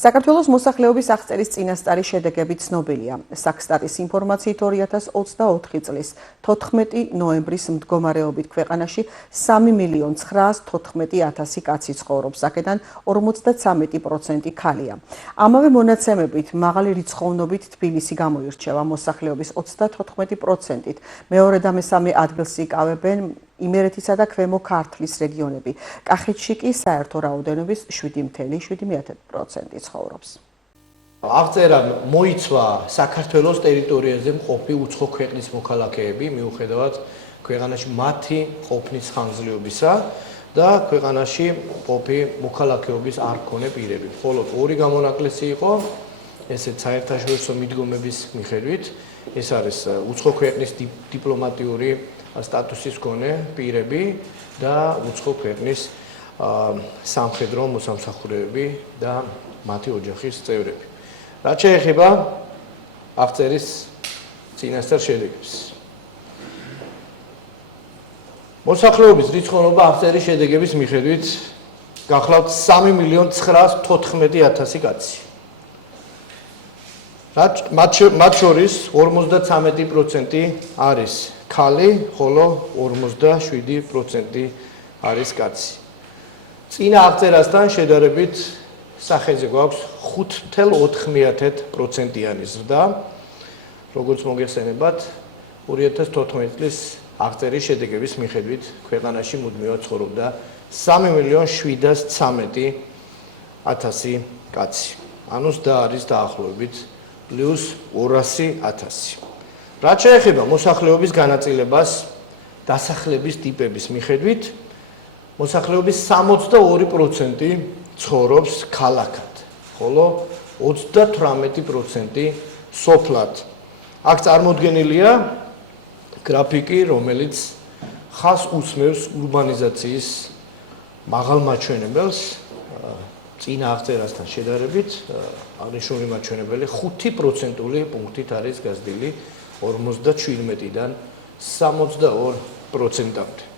საქართველოს მოსახლეობის აღწერის წინასწარი შედეგები ცნობილია. Საქსტატის ინფორმაციით 2024 წლის 14 ნოემბრის მდგომარეობით ქვეყანაში 3.914.000 კაცი ცხოვრობს, აქედან 53% ქალია. ამავე მონაცემებით მაღალი რიცხოვნობით თბილისი გამოირჩევა მოსახლეობის 34%-ით. მეორე და მესამე ადგილს იკავებენ იმერეთისა და ქვემო ქართლის რეგიონები. კახეთში კი საერთო რაოდენობის 7.7% ცხოვრობს. აღწერა მოიცვა საქართველოს ტერიტორიაზე მყოფი უცხო ქვეყნის მოქალაქეები, მიუხედავად ქვეყანაში მათი ყოფნის ხანგრძლივობისა და ქვეყანაში მყოფი მოქალაქეობის არ მქონე პირები. მხოლოდ ორი გამონაკლისი იყო, ესეც საერთაშორისო მიდგომების მიხედვით, ეს არის უცხო ქვეყნის დიპლომატიური სტატუსის მქონე პირები და უცხო ქვეყნის სამხედრო მოსამსახურეები და მათი ოჯახის წევრები. რაც შეეხება აღწერის წინასწარ შედეგებს. მოსახლეობის რიცხოვნობა აღწერის შედეგების მიხედვით გახლავთ 3.914.000 კაცი. მათ შორის 53% არის ქალი, ხოლო 47% არის კაცი. წინა აღწერასთან შედარებით სახეზე გვაქვს 5.4%-იანი ზრდა, როგორც მოგეხსენებათ, 2014 წლის აღწერის შედეგების მიხედვით ქვეყანაში მუდმივად ცხოვრობდა 3.713.000 კაცი. ანუ ზრდა არის დაახლოებით პლუს 200.000. რაც შეეხება მოსახლეობის განაწილებას დასახლების ტიპების მიხედვით, მოსახლეობის 62% ცხოვრობს ქალაქად, ხოლო 38% სოფლად. აქ წარმოდგენილია გრაფიკი, რომელიც ხაზს უსმევს ურბანიზაციის მაღალ მაჩვენებელს. წინა აღწერასთან შედარებით აღნიშნული მაჩვენებელი 5%-ული პუნქტით არის გაზრდილი 57-დან 62%-მდე.